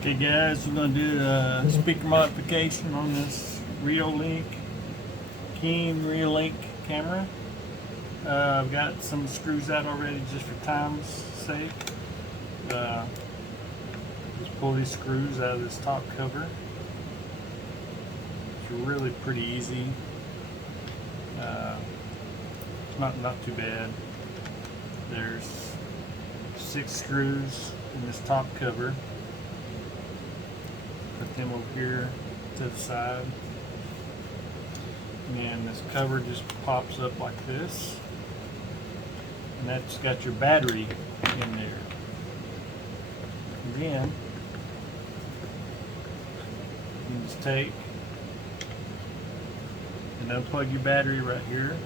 Okay guys, we're going to do a speaker modification on this Reolink, Keen Reolink camera. I've got some screws out already just for time's sake. Just pull these screws out of this top cover. It's really pretty easy. It's not too bad. There's 6 screws in this top cover. Put them over here to the side, and this cover just pops up like this, and that's got your battery in there. And then you just take and unplug your battery right here.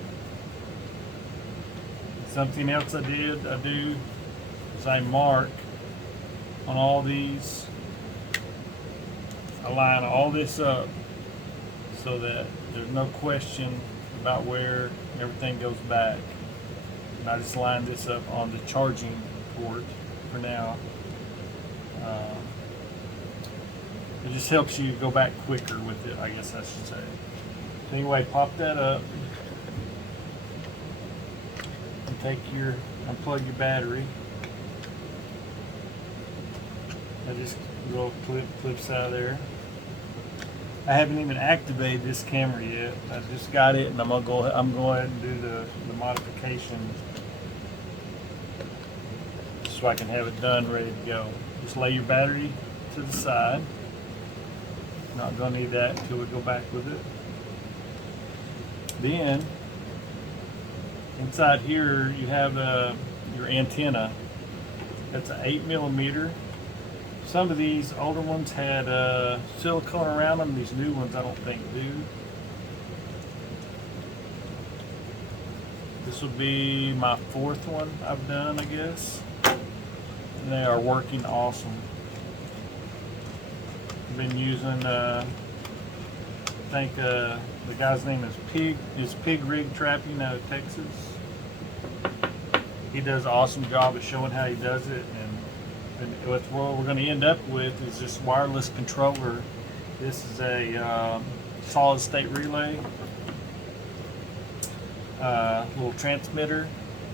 Something else I do is I mark on all these. I line all this up so that there's no question about where everything goes back. And I just line this up on the charging port for now. It just helps you go back quicker with it, I guess I should say. So anyway, pop that up and unplug your battery. I just little clips out of there. I haven't even activated this camera yet. I just got it, and I'm going ahead and do the modification so I can have it done, ready to go. Just lay your battery to the side. Not going to need that until we go back with it. Then inside here you have your antenna. That's an 8mm. Some of these older ones had silicone around them. These new ones I don't think do. This will be my 4th one I've done, I guess. And they are working awesome. I've been using, I think the guy's name is Pig Rig Trapping out of Texas. He does an awesome job of showing how he does it. And what we're going to end up with is this wireless controller. This is a solid state relay, little transmitter.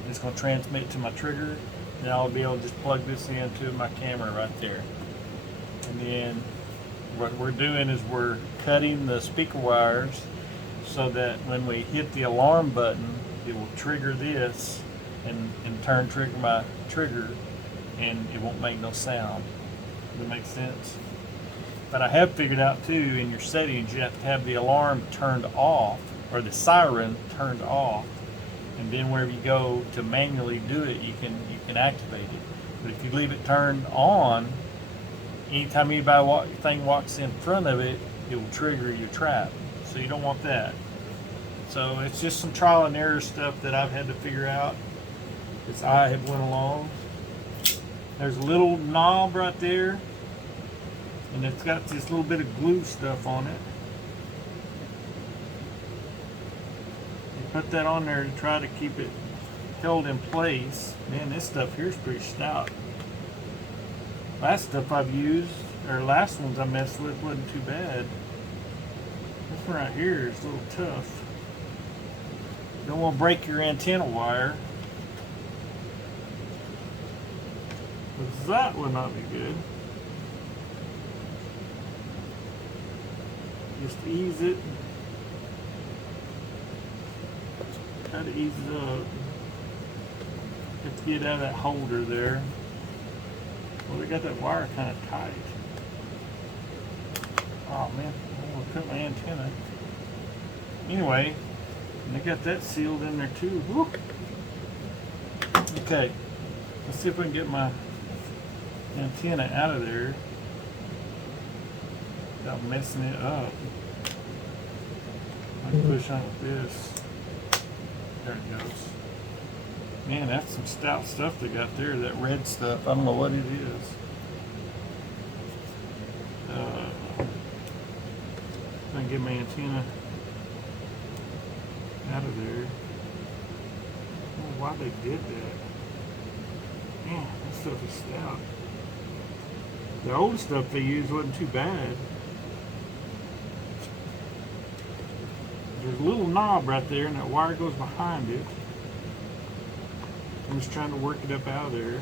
It's going to transmit to my trigger, and I'll be able to just plug this into my camera right there. And then what we're doing is we're cutting the speaker wires so that when we hit the alarm button, it will trigger this and in turn trigger my trigger, and it won't make no sound. Does that make sense? But I have figured out too, in your settings, you have to have the alarm turned off, or the siren turned off, and then wherever you go to manually do it, you can activate it. But if you leave it turned on, anytime anything walks in front of it, it will trigger your trap. So you don't want that. So it's just some trial and error stuff that I've had to figure out as I have went along. There's a little knob right there, and it's got this little bit of glue stuff on it. You put that on there to try to keep it held in place. Man, this stuff here is pretty stout. Last stuff I've used, or last ones I messed with, wasn't too bad. This one right here is a little tough. You don't want to break your antenna wire. That would not be good. Just ease it. Try to ease it up. Have to get out of that holder there. Well, we got that wire kind of tight. Oh man, I'm gonna cut my antenna. Anyway, and I got that sealed in there too. Woo. Okay, let's see if we can get my antenna out of there without messing it up. I can push on with this. There it goes. Man, that's some stout stuff they got there, that red stuff. I don't know what it is. If I can get my antenna out of there. I don't know why they did that. Man, that stuff is stout. The old stuff they used wasn't too bad. There's a little knob right there, and that wire goes behind it. I'm just trying to work it up out of there.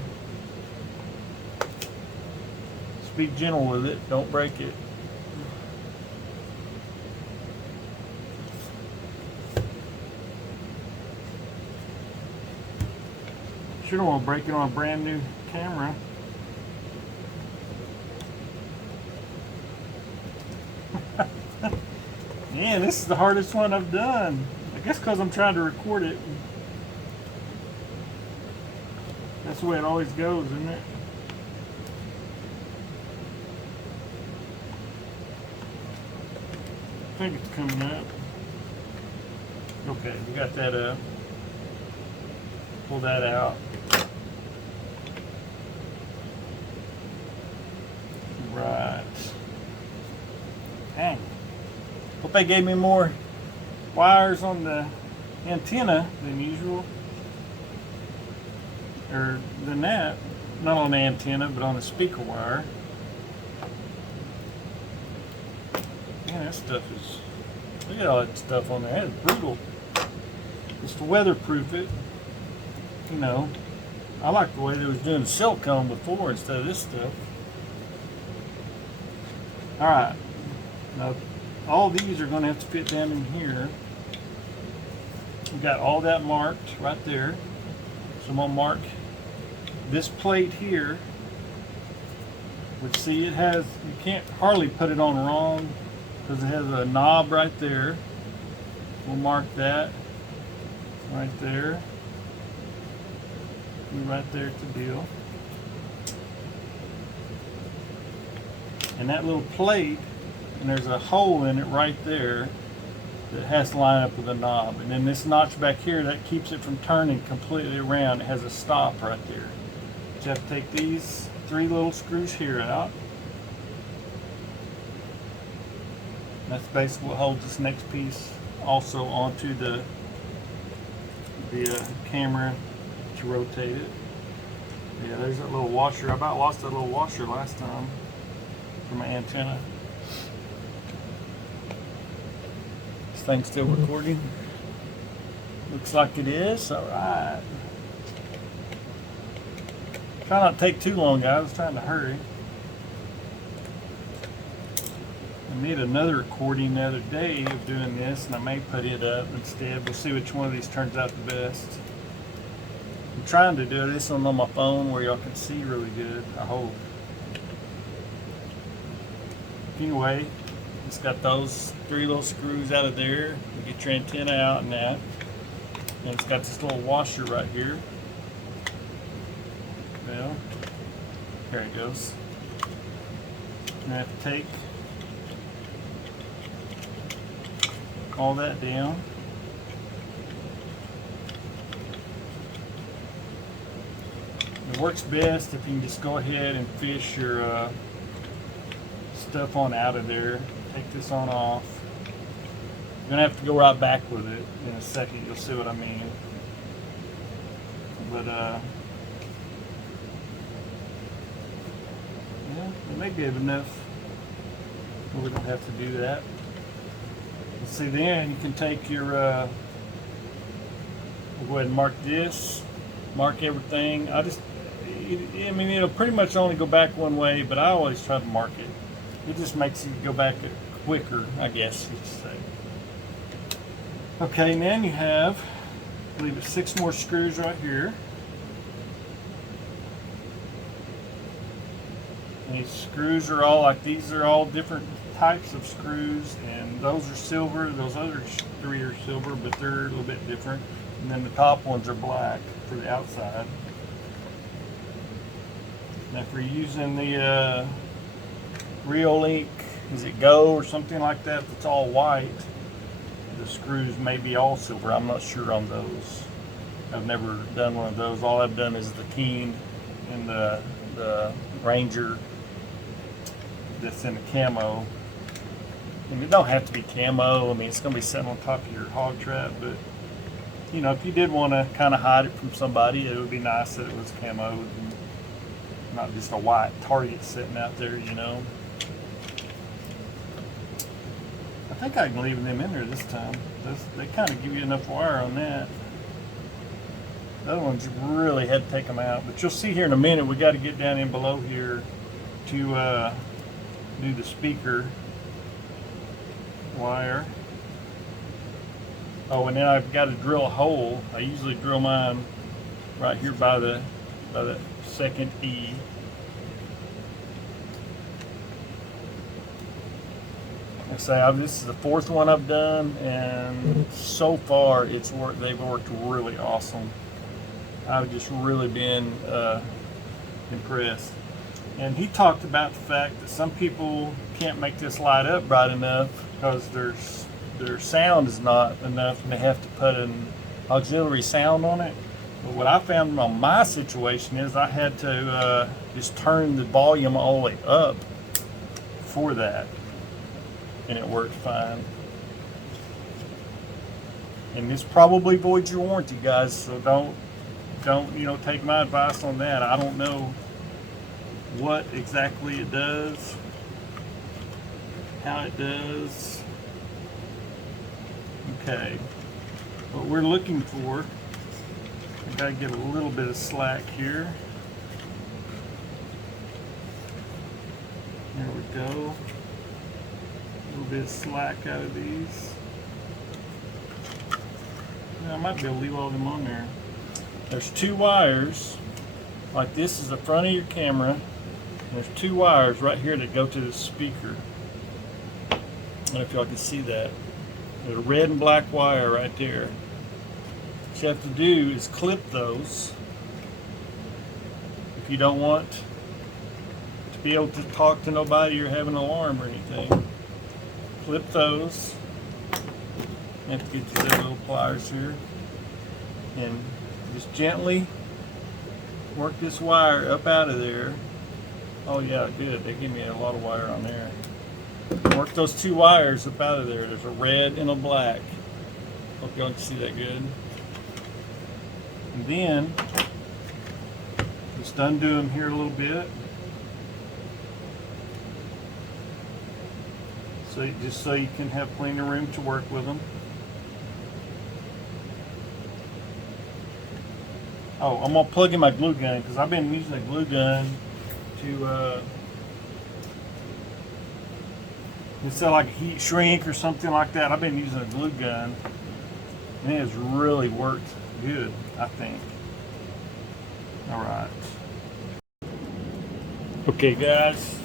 Just be gentle with it, don't break it. Sure don't want to break it on a brand new camera. Man, this is the hardest one I've done. I guess because I'm trying to record it. That's the way it always goes, isn't it? I think it's coming up. Okay, we got that up. Pull that out. Right. Dang. Hope they gave me more wires on the antenna than usual. Or than that. Not on the antenna, but on the speaker wire. Man, that stuff is... Look at all that stuff on there. That's brutal. Just to weatherproof it. You know, I like the way they was doing silicone before instead of this stuff. Alright. Now, all these are going to have to fit down in here. We've got all that marked right there. So I'm going to mark this plate here. Which, see, it has, you can't hardly put it on wrong because it has a knob right there. We'll mark that right there. Right there at the deal. And that little plate, and there's a hole in it right there that has to line up with the knob. And then this notch back here, that keeps it from turning completely around. It has a stop right there. You have to take these 3 little screws here out. That's basically what holds this next piece also onto the camera to rotate it. Yeah, there's that little washer. I about lost that little washer last time for my antenna. This thing's still recording. Looks like it is. Alright. Try not to take too long, guys. I was trying to hurry. I made another recording the other day of doing this, and I may put it up instead. We'll see which one of these turns out the best. I'm trying to do this one on my phone where y'all can see really good, I hope. Anyway, it's got those 3 little screws out of there. You get your antenna out and that. And it's got this little washer right here. Well, there it goes. And I have to take all that down. It works best if you can just go ahead and fish your stuff on out of there. Take this on off. You're going to have to go right back with it in a second. You'll see what I mean. But, yeah, it may be enough. We don't have to do that. Let's see, then you can take your, we'll go ahead and mark this. Mark everything. I mean, it'll pretty much only go back one way, but I always try to mark it. It just makes you go back quicker, I guess you could say. Okay, and then you have, I believe it's 6 more screws right here. And these screws are all like, these are all different types of screws, and those are silver, those other 3 are silver, but they're a little bit different. And then the top ones are black for the outside. Now if you're using the Reolink, is it Go or something like that, that's all white, the screws may be all silver. I'm not sure on those. I've never done one of those. All I've done is the Keen and the Ranger that's in the camo. And it don't have to be camo. I mean, it's going to be sitting on top of your hog trap, but you know, if you did want to kind of hide it from somebody, it would be nice that it was camo. And not just a white target sitting out there, you know. I think I can leave them in there this time. They kind of give you enough wire on that. The other ones, you really had to take them out. But you'll see here in a minute, we got to get down in below here to do the speaker wire. Oh, and then I've got to drill a hole. I usually drill mine right here by the second E. Like I say, this is the fourth one I've done, and so far they've worked really awesome. I've just really been impressed. And he talked about the fact that some people can't make this light up bright enough because their sound is not enough, and they have to put an auxiliary sound on it. But what I found on my situation is I had to just turn the volume all the way up for that, and it worked fine. And this probably voids your warranty, guys, so don't take my advice on that. I don't know what exactly it does, how it does. Okay, what we're looking for, we gotta get a little bit of slack here. There we go. A little bit of slack out of these. I might be able to leave all of them on there. There's two wires, like this is the front of your camera. There's two wires right here that go to the speaker. I don't know if y'all can see that. There's a red and black wire right there. What you have to do is clip those if you don't want to be able to talk to nobody or have an alarm or anything. Clip those. You have to get these little pliers here and just gently work this wire up out of there. Oh yeah, good. They give me a lot of wire on there. Work those two wires up out of there. There's a red and a black. Hope y'all can see that good. And then just undo them here a little bit. So just so you can have plenty of room to work with them. Oh, I'm gonna plug in my glue gun because I've been using a glue gun to instead of like a heat shrink or something like that. I've been using a glue gun, and it has really worked good, I think. All right. Okay, guys,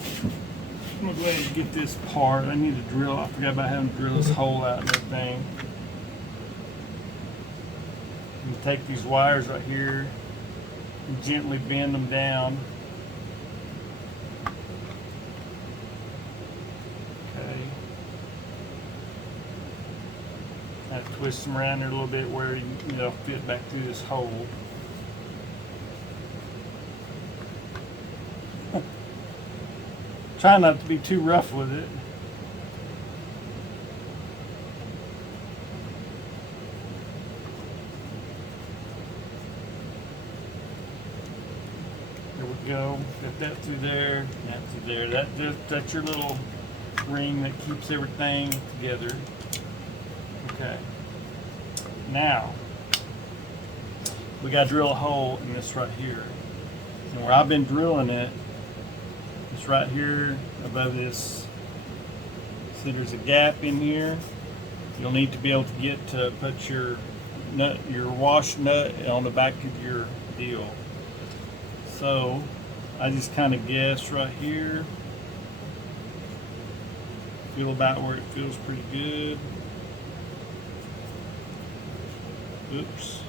I'm gonna go ahead and get this part. I need to drill. I forgot about having to drill this hole out and everything. You take these wires right here and gently bend them down. Okay. Kind of twist them around there a little bit where they'll fit back through this hole. Try not to be too rough with it. There we go. Got that through there, that through there. That's your little ring that keeps everything together. Okay. Now we got to drill a hole in this right here. And where I've been drilling it, it's right here above this. See, there's a gap in here. You'll need to be able to get to put your nut, your wash nut on the back of your deal. So I just kind of guess right here. Feel about where it feels pretty good. Oops.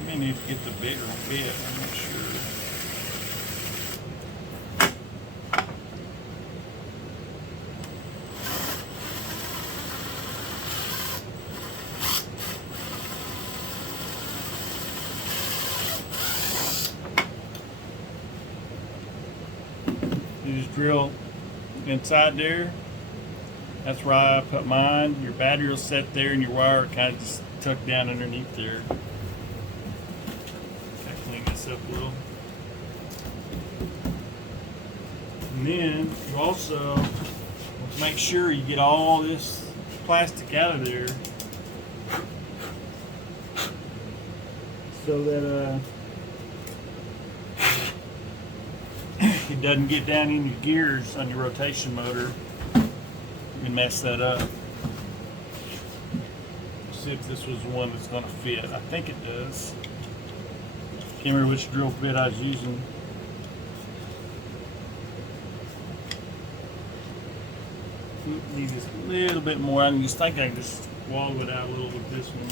You may need to get the bigger bit, I'm not sure. You just drill inside there, That's where I put mine. Your battery will set there and your wire kind of just tucked down underneath there. Gotta clean this up a little. And then you also want to make sure you get all this plastic out of there so that it doesn't get down in your gears on your rotation motor and mess that up. See if this was the one that's going to fit. I think it does. Can't remember which drill bit I was using. Need just a little bit more. I just think I can just wallow it out a little with this one.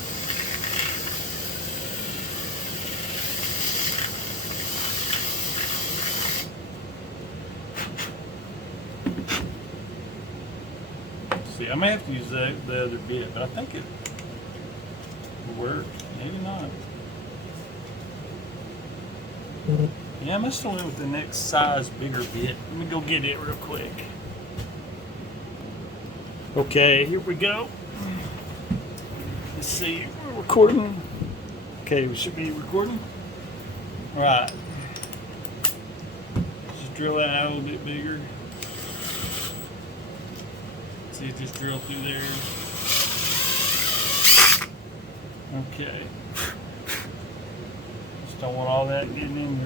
See, I may have to use the other bit, but I think it will work. Maybe not. Yeah, I must have went with the next size bigger bit. Let me go get it real quick. Okay, here we go. Let's see, we're recording. Okay, we should be recording. All right. Just drill that out a little bit bigger. See it just drill through there. Okay. Just don't want all that getting in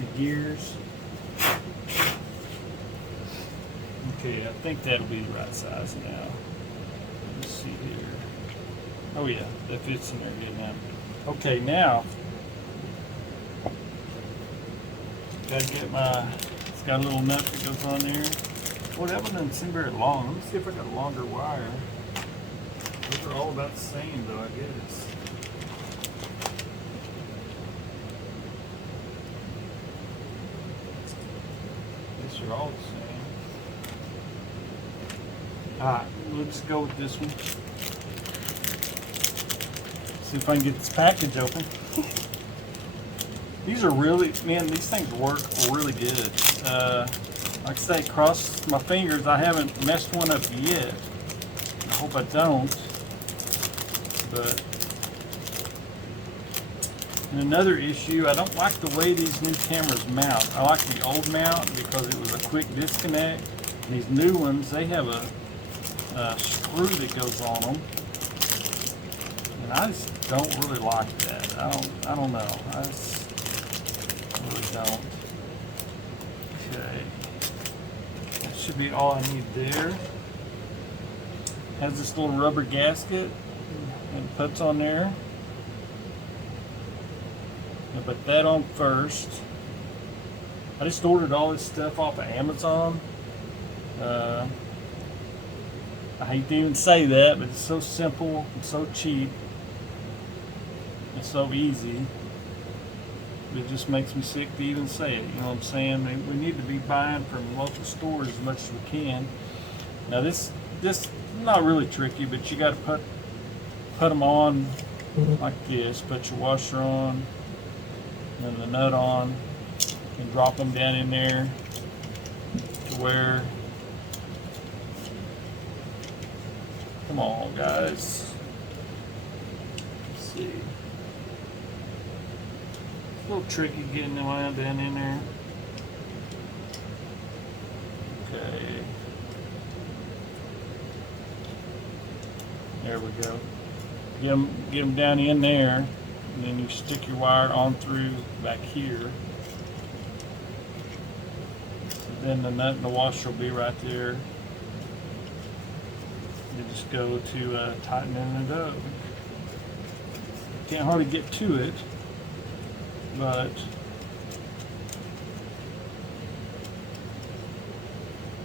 the gears. Okay, I think that'll be the right size now. Let's see here. Oh yeah, that fits in there good now. Okay, now gotta get my. It's got a little nut that goes on there. Well, that one doesn't seem very long. Let me see if I got a longer wire. Those are all about the same, though, I guess. These are all the same. Alright, let's go with this one. See if I can get this package open. These are really, man, these things work really good. Like I say, cross my fingers, I haven't messed one up yet. I hope I don't. But, and another issue, I don't like the way these new cameras mount. I like the old mount because it was a quick disconnect. These new ones, they have a screw that goes on them, and I just don't really like that. I don't know. I just really don't. Okay, that should be all I need there. Has this little rubber gasket and puts on there. I'll put that on first. I just ordered all this stuff off of Amazon. I hate to even say that, but it's so simple and so cheap and so easy. It just makes me sick to even say it. You know what I'm saying? We need to be buying from local stores as much as we can. Now this is not really tricky, but you got to put them on like this. Put your washer on, and the nut on, and drop them down in there to where. Come on, guys. Let's see. It's a little tricky getting the line down in there. Okay. There we go. Get them down in there, and then you stick your wire on through back here. Then the nut and the washer will be right there. You just go to tightening it up. Can't hardly get to it, but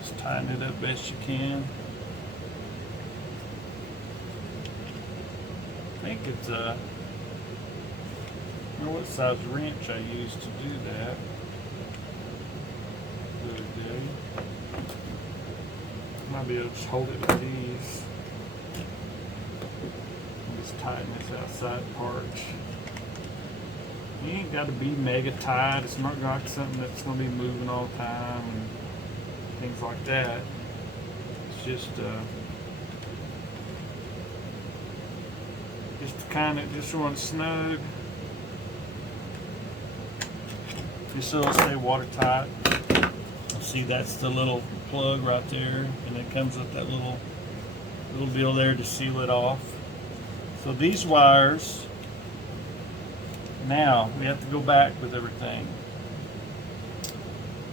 just tighten it up best you can. I think it's I don't know what size wrench I used to do that the other day. Might be able to just hold it with these. And just tighten this outside part. You ain't got to be mega tight. It's not like something that's going to be moving all the time. things like that. It's just kind of just run snug, just so it'll stay watertight. See, that's the little plug right there, and it comes with that little deal there to seal it off. So these wires, now we have to go back with everything.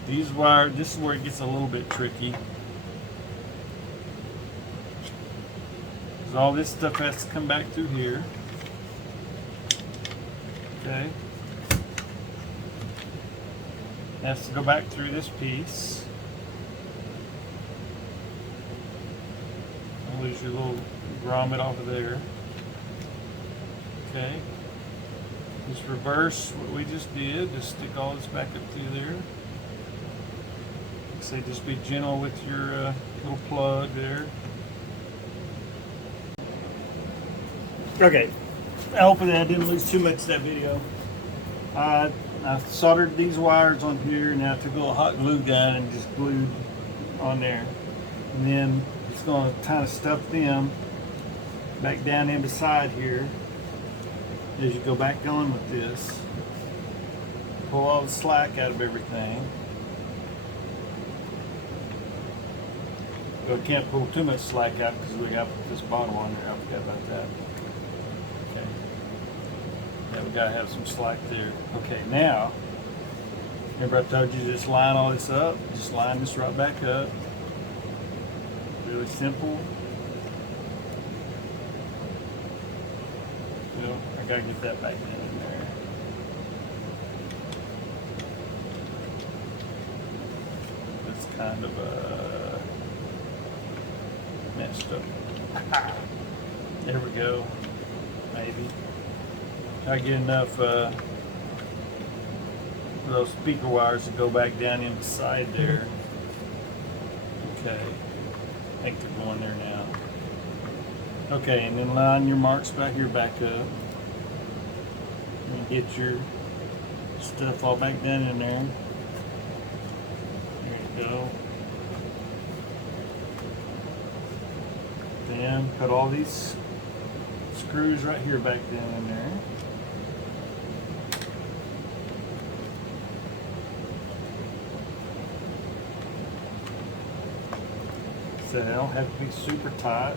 These wires, this is where it gets a little bit tricky. Because all this stuff has to come back through here. Okay. It has to go back through this piece. I'll lose your little grommet off of there. Okay. Just reverse what we just did. Just stick all this back up through there. Like I say, just be gentle with your little plug there. Okay. Hopefully I didn't lose too much of that video. I soldered these wires on here, and I took a little hot glue gun and just glued on there. And then just going to kind of stuff them back down in beside here. As you go back on with this, pull all the slack out of everything. But I can't pull too much slack out because we got this bottle on there. I forgot about that. Okay. Yeah, we gotta have some slack there. Okay, now, remember I told you to just line all this up? Just line this right back up. Really simple. Well, I gotta get that back in there. That's kind of messed up. There we go. Maybe. I get enough those speaker wires to go back down inside there. Okay. I think they're going there now. Okay, and then line your marks back here back up. And get your stuff all back down in there. There you go. Then put all these screws right here back down in there. So they don't have to be super tight.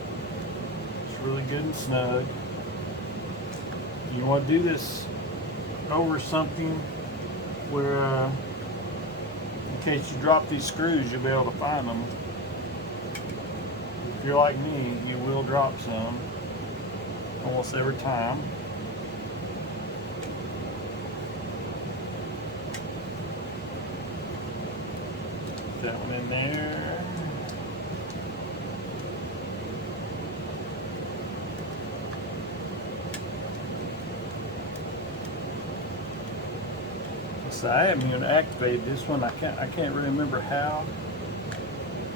It's really good and snug. You want to do this over something where, in case you drop these screws, you'll be able to find them. If you're like me, you will drop some almost every time. Put that one in there. So I haven't even activated this one. I can't really remember how.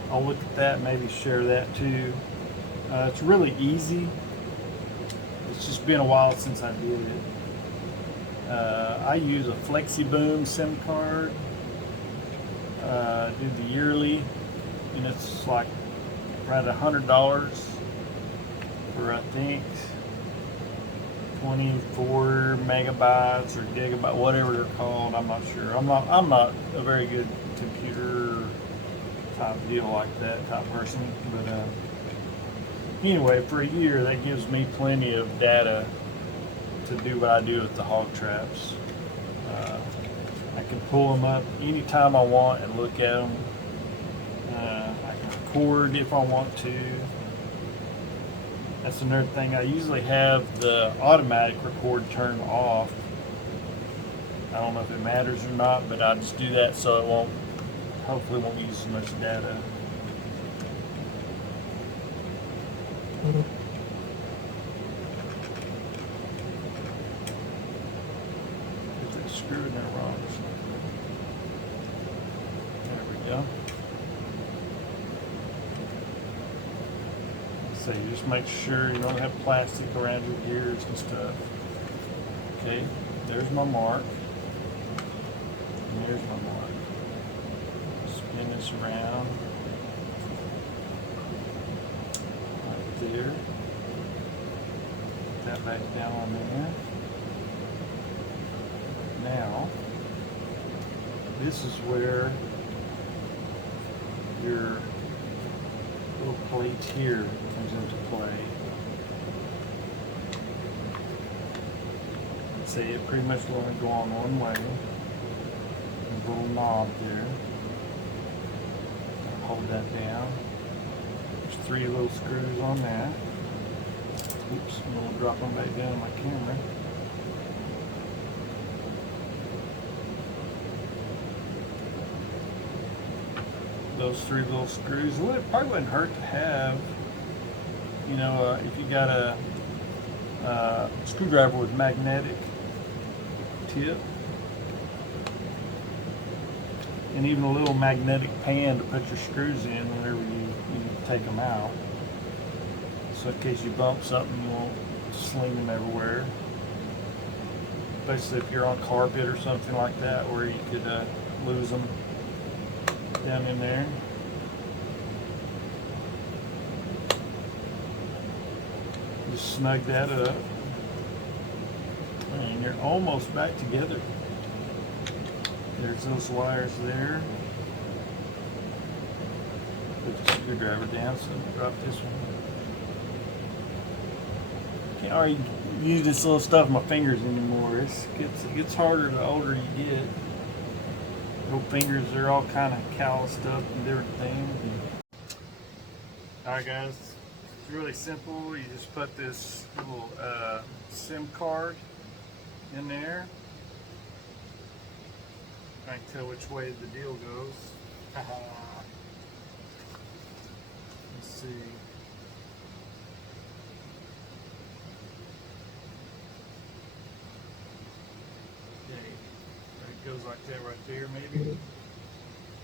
I'll look at that, maybe share that too. It's really easy. It's just been a while since I did it. I use a FlexiBoom SIM card. Do the yearly, and it's like around $100 for, I think, 24 megabytes or gigabyte, whatever they're called. I'm not sure. I'm not a very good computer type deal like that type person, but anyway, for a year that gives me plenty of data to do what I do with the hog traps. I can pull them up anytime I want and look at them. I can record if I want to. That's another thing. I usually have the automatic record turned off. I don't know if it matters or not, but I just do that so it won't, hopefully won't use as much data. Is it screwed in there wrong or something? There we go. So you just make sure you don't have plastic around your gears and stuff. Okay, there's my mark. And there's my mark. spin this around right there. Put that back down on there. Now, this is where your little plate here comes into play. See, it pretty much going to go on one way. A little knob there. Hold that down. There's 3 little screws on that. Oops, I'm going to drop them back down on my camera. Those 3 little screws. Well, it probably wouldn't hurt to have, you know, if you got a screwdriver with magnetic tip, and even a little magnetic pan to put your screws in whenever you take them out. So in case you bump something, you won't sling them everywhere. Especially if you're on carpet or something like that, where you could lose them down in there. Just snug that up, and you're almost back together. There's those wires there. Put the screwdriver down so I drop this one. Can't already use this little stuff with my fingers anymore. It gets harder the older you get. Little fingers are all kind of calloused up and different things. Alright guys, it's really simple. You just put this little SIM card in there. I can tell which way the deal goes. Let's see. Okay, it goes like that right there, maybe.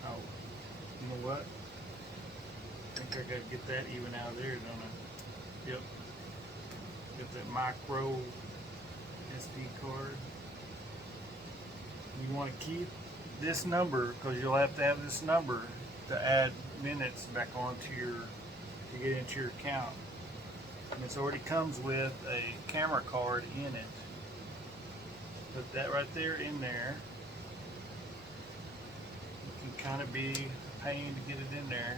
Oh, you know what? I think I gotta get that even out of there, don't I? Yep. Get that micro SD card. You want to keep this number because you'll have to have this number to add minutes back onto your, to get into your account. And it already comes with a camera card in it. Put that right there in there. It can kind of be a pain to get it in there.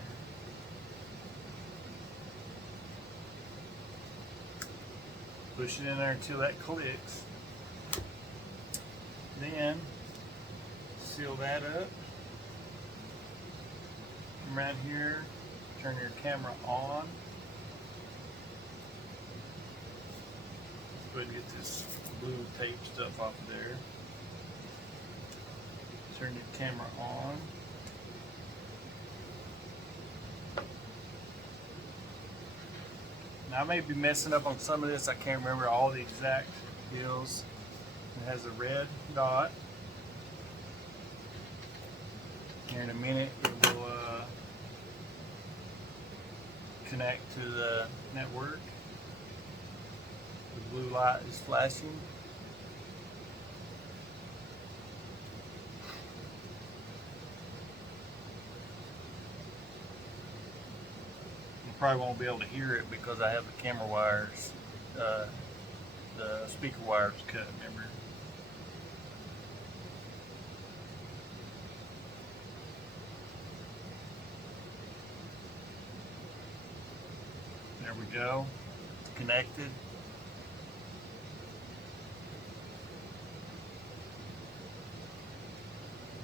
Push it in there until that clicks. Then seal that up. Come around here, turn your camera on. Let's go ahead and get this blue tape stuff off of there. Turn your camera on. Now I may be messing up on some of this. I can't remember all the exact deals. It has a red dot. Here in a minute it will connect to the network. The blue light is flashing. You probably won't be able to hear it because I have the camera wires, the speaker wires cut, remember? There we go. It's connected.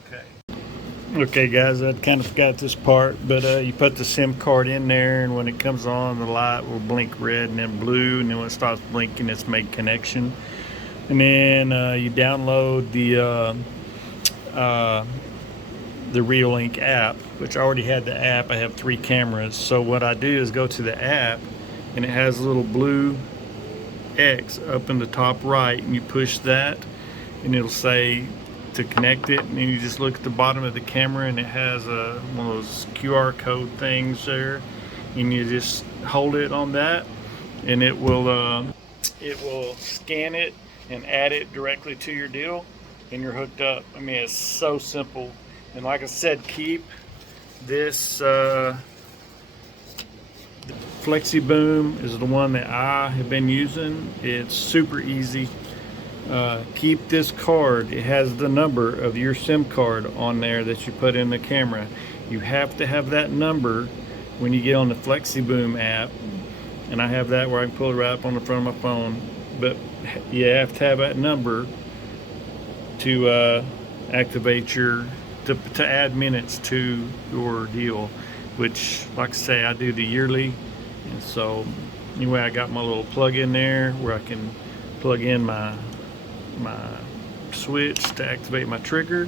Okay. Okay guys, I kind of forgot this part, but you put the SIM card in there, and when it comes on, the light will blink red and then blue, and then when it stops blinking, it's made connection. And then you download the Reolink app, which I already had the app. I have 3 cameras, so what I do is go to the app, and it has a little blue X up in the top right, and you push that, and it'll say to connect it, and then you just look at the bottom of the camera, and it has one of those QR code things there, and you just hold it on that, and it will scan it and add it directly to your deal, and you're hooked up. I mean, it's so simple. And like I said, keep This Flexi Boom is the one that I have been using. It's super easy. Keep this card. It has the number of your SIM card on there that you put in the camera. You have to have that number when you get on the Flexi Boom app, and I have that where I can pull it right up on the front of my phone. But you have to have that number to activate your to add minutes to your deal, which, like I say, I do the yearly. And so anyway, I got my little plug in there where I can plug in my switch to activate my trigger,